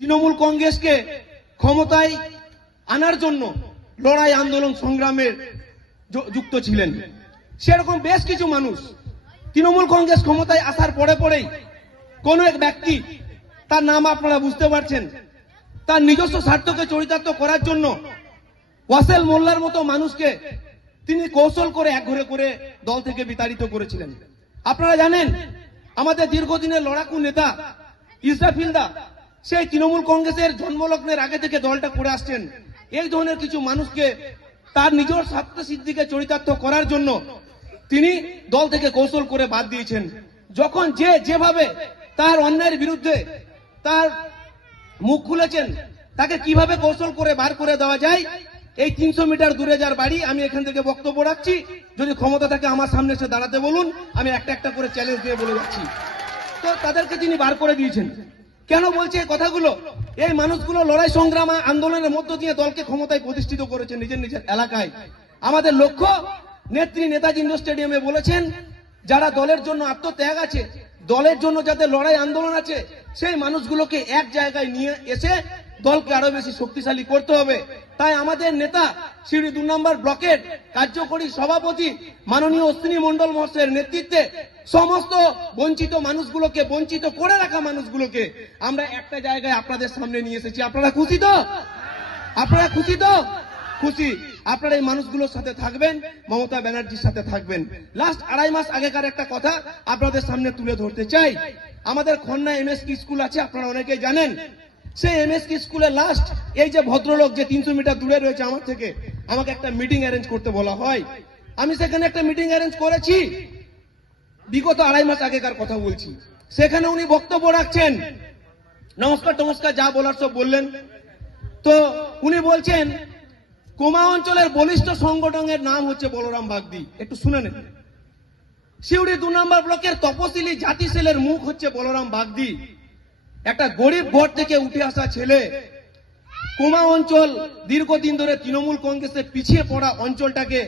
তৃণমূল কংগ্রেসকে ক্ষমতায় আনার জন্য লড়াই আন্দোলন সংগ্রামের যুক্ত ছিলেন। সেরকম বেশ কিছু মানুষ তৃণমূল কংগ্রেস ক্ষমতায় আসার পরেই কোন এক ব্যক্তি, তার নাম আপনারা বুঝতে পারছেন, তার নিজস্ব স্বার্থকে চরিতার্থ করার জন্য ওয়াসেল মোল্লার মতো মানুষকে তিনি কৌশল করে একঘরে করে দল থেকে বিতাড়িত করেছিলেন। আপনারা জানেন আমাদের দীর্ঘদিনের লড়াকু নেতা ইসরাফিল দা সেই তৃণমূল কংগ্রেসের জন্মলগ্নের আগে থেকে দলটা করে আসছেন। এই ধরনের কিছু মানুষকে তার নিজের স্বার্থ সিদ্ধিকে চরিতার্থ করার জন্য তিনি দল থেকে কৌশল করে বাদ দিয়েছেন। যখন যেভাবে তার অন্যায়ের বিরুদ্ধে তার মুখ খুলেছেন, তাকে কিভাবে কৌশল করে বার করে দেওয়া যায়, এই 300 মিটার দূরে যার বাড়ি, আমি এখান থেকে বক্তব্য রাখছি, যদি ক্ষমতা থাকে আমার সামনে এসে দাঁড়াতে বলুন, আমি একটা একটা করে চ্যালেঞ্জ দিয়ে বলে যাচ্ছি। তো তাদেরকে তিনি বার করে দিয়েছেন। কেন বলছে এই কথাগুলো? এই মানুষগুলো লড়াই সংগ্রাম আন্দোলনের মধ্য দিয়ে দলকে ক্ষমতায় প্রতিষ্ঠিত করেছেন নিজের নিজের এলাকায়। আমাদের লক্ষ্য, নেত্রী নেতাজি ইন্ডোর স্টেডিয়ামে বলেছেন, যারা দলের জন্য আত্মত্যাগ আছে, দলের জন্য যাদের লড়াই আন্দোলন আছে, সেই মানুষগুলোকে এক জায়গায় নিয়ে এসে দলকে আরো বেশি শক্তিশালী করতে হবে। তাই আমাদের নেতা সিউড়ি 2 নম্বর ব্লকের কার্যকরী সভাপতি মাননীয় অশ্বিনী মণ্ডল মহাশয়ের নেতৃত্বে সমস্ত বঞ্চিত মানুষগুলোকে, বঞ্চিত করে রাখা মানুষগুলোকে আমরা একটা জায়গায় আপনাদের সামনে নিয়ে এসেছি। আপনারা খুশি তো? আপনারা খুশি তো? খুশি। আপনারা এই মানুষগুলোর সাথে থাকবেন, মমতা ব্যানার্জির সাথে থাকবেন। লাস্ট 2.5 মাস আগেকার একটা কথা আপনাদের সামনে তুলে ধরতে চাই। আমাদের খন্না এমএসকে স্কুল আছে, আপনারা অনেকেই জানেন। সেই এমএসকে স্কুলে লাস্ট এই যে ভদ্রলোক যে 300 মিটার দূরে রয়েছে আমার থেকে, আমাকে একটা মিটিং অ্যারেঞ্জ করতে বলা হয়। আমি সেখানে একটা মিটিং অ্যারেঞ্জ করেছি, বিগত 2.5 মাস আগেকার কথা বলছি। সেখানে উনি বক্তব্য রাখছেন, নমস্কার যা বলার সব বললেন। তো উনি বলছেন কোমা অঞ্চলের বলিষ্ঠ সংগঠনের নাম হচ্ছে বলরাম বাগদি। একটু শুনে নেন। সিউড়ি 2 নম্বর ব্লকের তপশিলি জাতি সেলের মুখ হচ্ছে বলরাম বাগদি। একটা গরিব ঘর থেকে উঠে আসা ছেলে, কোমা অঞ্চল দীর্ঘদিন ধরে তৃণমূল কংগ্রেসে পিছিয়ে পড়া অঞ্চলটাকে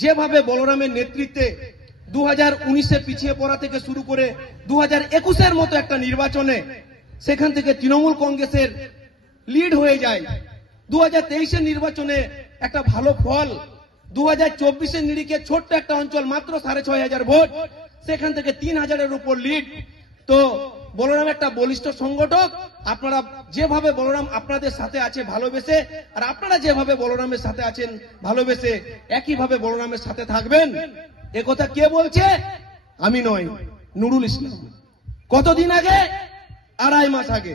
যেভাবে বলরামের নেতৃত্বে 2019-এ পিছিয়ে পড়া থেকে শুরু করে 2021-এর মতো একটা নির্বাচনে সেখান থেকে তৃণমূল কংগ্রেসের লিড হয়ে যায়। 2023-এর নির্বাচনে একটা ভালো ফল, 2024-এর নিরিখে ছোট্ট একটা অঞ্চল, মাত্র 6,500 ভোট, সেখান থেকে 3,000-এর উপর লিড। তো বলরাম একটা বলিষ্ঠ সংগঠক। আপনারা যেভাবে বলরাম আপনাদের সাথে আছে ভালোবেসে, আর আপনারা যেভাবে বলরামের সাথে আছেন ভালোবেসে, একইভাবে বলরামের সাথে থাকবেন। একথা কে বলছে? আমি নয়, নুরুল ইসলাম। কতদিন আগে? 2.5 মাস আগে।